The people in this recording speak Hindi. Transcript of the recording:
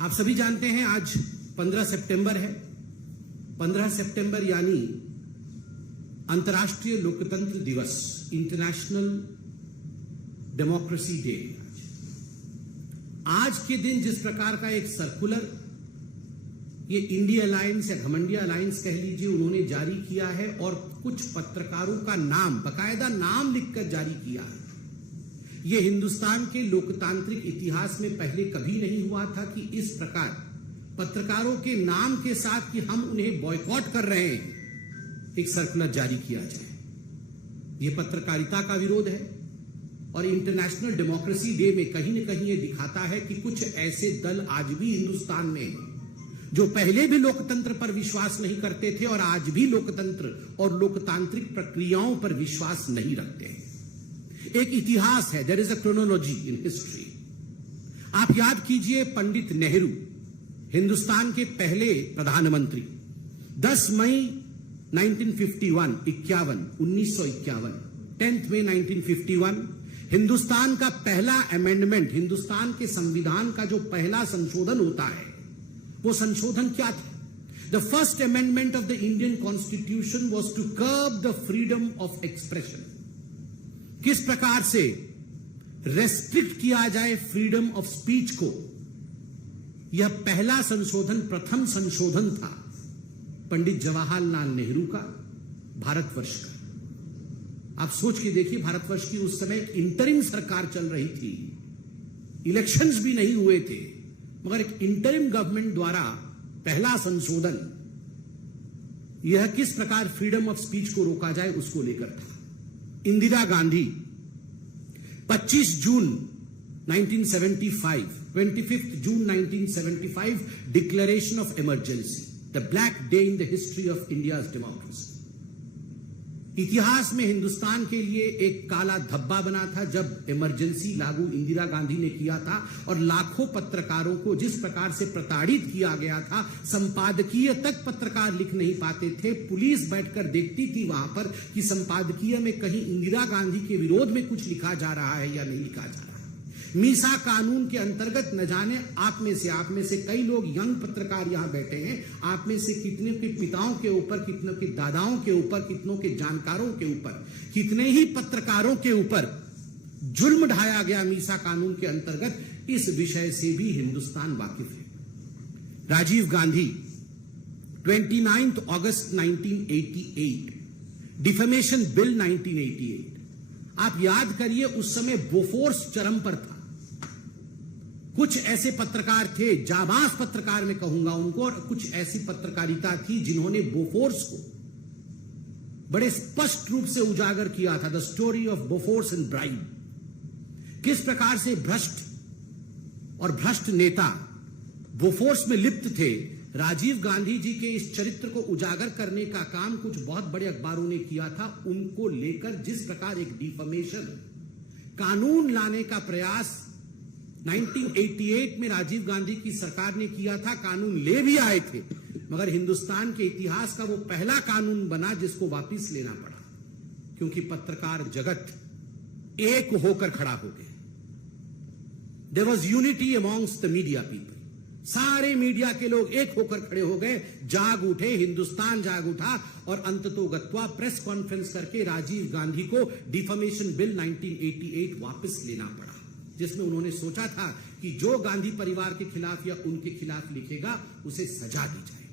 आप सभी जानते हैं आज 15 सितंबर है। 15 सितंबर यानी अंतर्राष्ट्रीय लोकतंत्र दिवस, इंटरनेशनल डेमोक्रेसी डे। आज के दिन जिस प्रकार का एक सर्कुलर ये इंडिया अलायंस या घमंडिया अलायंस कह लीजिए उन्होंने जारी किया है और कुछ पत्रकारों का नाम, बकायदा नाम लिखकर जारी किया है। ये हिंदुस्तान के लोकतांत्रिक इतिहास में पहले कभी नहीं हुआ था कि इस प्रकार पत्रकारों के नाम के साथ कि हम उन्हें बॉयकॉट कर रहे हैं, एक सर्कुलर जारी किया जाए। यह पत्रकारिता का विरोध है और इंटरनेशनल डेमोक्रेसी डे में कहीं न कहीं यह दिखाता है कि कुछ ऐसे दल आज भी हिंदुस्तान में हैं जो पहले भी लोकतंत्र पर विश्वास नहीं करते थे और आज भी लोकतंत्र और लोकतांत्रिक प्रक्रियाओं पर विश्वास नहीं रखते हैं। एक इतिहास है, there is a chronology in history. आप याद कीजिए पंडित नेहरू, हिंदुस्तान के पहले प्रधानमंत्री, 10 मई 1951, 1951, 10 मई 1951 हिंदुस्तान का पहला अमेंडमेंट, हिंदुस्तान के संविधान का जो पहला संशोधन होता है, वो संशोधन क्या था? The first amendment of the Indian constitution was to curb the freedom of expression. किस प्रकार से रेस्ट्रिक्ट किया जाए फ्रीडम ऑफ स्पीच को, यह पहला संशोधन, प्रथम संशोधन था पंडित जवाहरलाल नेहरू का, भारतवर्ष का। आप सोच के देखिए, भारतवर्ष की उस समय एक इंटरिम सरकार चल रही थी, इलेक्शंस भी नहीं हुए थे, मगर एक इंटरिम गवर्नमेंट द्वारा पहला संशोधन यह किस प्रकार फ्रीडम ऑफ स्पीच को रोका जाए उसको लेकर था। इंदिरा गांधी 25 जून 1975, 25 जून 1975 declaration of emergency, the black day in the history of India's democracy. इतिहास में हिंदुस्तान के लिए एक काला धब्बा बना था जब इमरजेंसी लागू इंदिरा गांधी ने किया था और लाखों पत्रकारों को जिस प्रकार से प्रताड़ित किया गया था, संपादकीय तक पत्रकार लिख नहीं पाते थे। पुलिस बैठकर देखती थी वहां पर कि संपादकीय में कहीं इंदिरा गांधी के विरोध में कुछ लिखा जा रहा है या नहीं लिखा जा रहा है। मीसा कानून के अंतर्गत न जाने आप में से कई लोग यंग पत्रकार यहां बैठे हैं, आप में से कितने के पिताओं के ऊपर, कितनों के दादाओं के ऊपर, कितनों के जानकारों के ऊपर, कितने ही पत्रकारों के ऊपर जुल्म ढाया गया मीसा कानून के अंतर्गत। इस विषय से भी हिंदुस्तान वाकिफ है। राजीव गांधी 29 अगस्त 1988, डिफेमेशन बिल 1988। आप याद करिए, उस समय बोफोर्स चरम पर था। कुछ ऐसे पत्रकार थे, जाबाज पत्रकार मैं कहूंगा उनको, और कुछ ऐसी पत्रकारिता थी जिन्होंने बोफोर्स को बड़े स्पष्ट रूप से उजागर किया था। The story of Bofors and bribe. किस प्रकार से भ्रष्ट और भ्रष्ट नेता बोफोर्स में लिप्त थे। राजीव गांधी जी के इस चरित्र को उजागर करने का काम कुछ बहुत बड़े अखबारों ने किया था। उनको लेकर जिस प्रकार एक डिफेमेशन कानून लाने का प्रयास 1988 में राजीव गांधी की सरकार ने किया था, कानून ले भी आए थे, मगर हिंदुस्तान के इतिहास का वो पहला कानून बना जिसको वापस लेना पड़ा, क्योंकि पत्रकार जगत एक होकर खड़ा हो गए। There was unity amongst the media people. सारे मीडिया के लोग एक होकर खड़े हो गए, जाग उठे, हिंदुस्तान जाग उठा और अंततोगत्वा प्रेस कॉन्फ्रेंस करके राजीव गांधी को डिफेमेशन बिल 1988 वापस लेना पड़ा, जिसमें उन्होंने सोचा था कि जो गांधी परिवार के खिलाफ या उनके खिलाफ लिखेगा उसे सजा दी जाए।